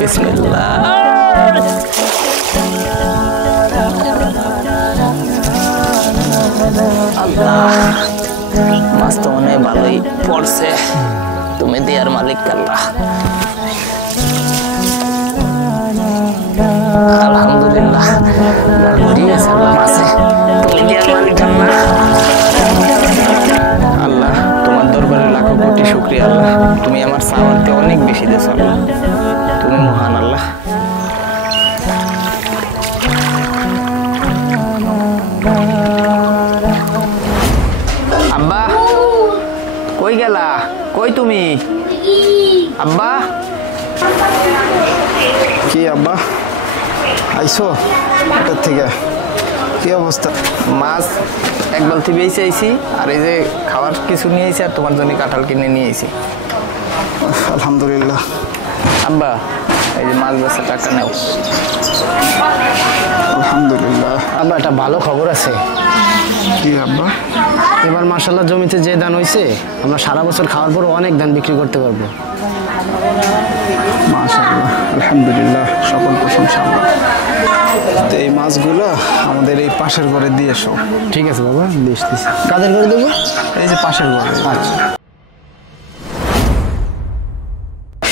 বিসমিল্লাহ। আল্লাহ, মাছ তো মনে হয় ভালোই পড়ছে। তুমি দিয়ার মালিক আল্লাহ। আলহামদুলিল্লাহ, মাছে তুমি দিয়ার মালিক আল্লাহ। আল্লাহ, তোমার দরবারে লাখো কোটি শুকরিয়া আল্লাহ। তুমি আমার সামর্থ্যে অনেক বেশি দিয়েছ আল্লাহ। তুমি মহান আল্লাহ। আব্বা কই গেলা? কই তুমি? আব্বা, কি আব্বা আইসো এটার থেকে? কি অবস্থা? মাছ এক বালতি বেঁচে আইছি, আর এই যে খাবার কিছু নিয়ে আইছি, আর তোমার জন্য কাঁঠাল কিনে নিয়ে আইছি। আলহামদুলিল্লাহ। আব্বা, এই যে মাছ বেচার টাকা নাও। আলহামদুলিল্লাহ। আব্বা, একটা ভালো খবর আছে। কি আব্বা? এবার মাশাআল্লাহ জমিতে যে ধান হয়েছে, আমরা সারা বছর খাওয়ার পর অনেক ধান বিক্রি করতে পারবো। মাশাআল্লাহ, আলহামদুলিল্লাহ, সকল প্রশংসা আল্লাহ। তো এই মাছগুলো আমাদের এই পাশের ঘরে দিয়ে এসো। ঠিক আছে বাবা, বেশ দিস। কাদের করে দেবো? এই যে পাশের ঘরে। আচ্ছা।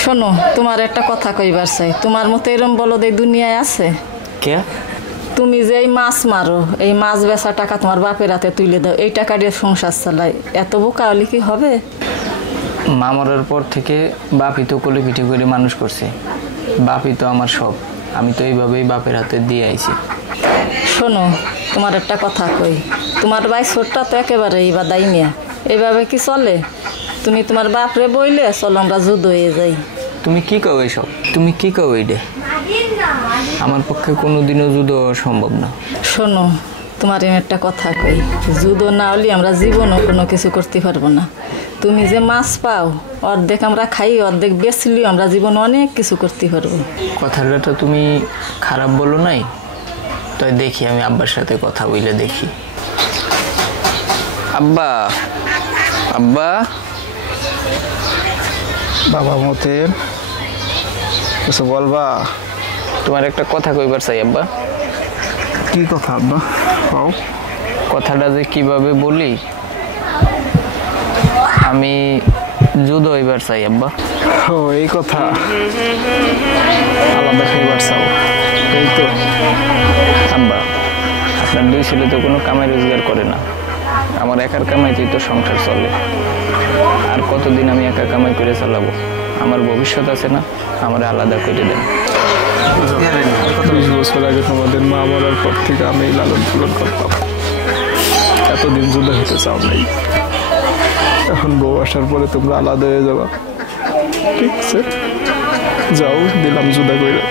শোনো, তোমার একটা কথা কইবার চাই। তোমার মতো এরম বলদ এই দুনিয়ায় আছে? কে? তুমি যে এই মাছ মারো, এই মাছ বেচা টাকা তোমার বাপের হাতে তুলে দাও, এই টাকা দিয়ে সংসার চালাই, এত বোকা হলে কি হবে? মা মরার পর থেকে বাপই তো কোলে পিঠে করে মানুষ করছে। বাপই তো আমার সব। আমি তো এইভাবেই বাপের হাতে দিয়ে আইছি। শোনো, তোমার একটা কথা কই। তোমার ভাই ছোটটা তো একেবারে এইবার দায়ী নিয়া, এইভাবে কি চলে? তুমি তোমার বাপরে বইলে চলো আমরা যুদ্ধ হয়ে যাই। তুমি কি কও এইসব? তুমি কি কও এইডে? আমার পক্ষে কোনোদিনও যুদ্ধ সম্ভব না। শোনো, তোমার এমন একটা কথা কই, যুদ্ধ না হলে আমরা জীবনও কোনো কিছু করতে পারবো না। তুমি যে মাছ পাও, অর্ধেক আমরা খাই, অর্ধেক বেচলেও আমরা জীবনে অনেক কিছু করতে পারবো। কথাটা তুমি খারাপ বলো নাই? তাই দেখি, আমি আব্বার সাথে কথা বলে দেখি। আব্বা, আব্বা। বাবা মতের কিছু বলবা? তোমার একটা কথা কইবার চাই আব্বা। কি কথা আব্বা? কও। কথাটা যে কিভাবে বলি, আমি যুদ্ধ হইবার চাই আব্বা। ও, এই কথা। আলাদা খাইবার চাও? এই তো। আব্বা, আপনার দুই ছেলে তো কোনো কামাই রোজগার করে না। আমার একার কামাইতেই তো সংসার চলে। আর কতদিন আমি একা কামাই করে চালাবো? আমার ভবিষ্যৎ আছে না? আমার আলাদা করে দেন। 20 বছর আগে তোমাদের মা মরার পর থেকে আমি লালন পালন করতাম। এতদিন যুদ্ধ হতে চাও নাই। এখন বউ আসার পরে তোমরা আলাদা হয়ে যাবা। ঠিক আছে, যাও, দিলাম জুদা কইরা।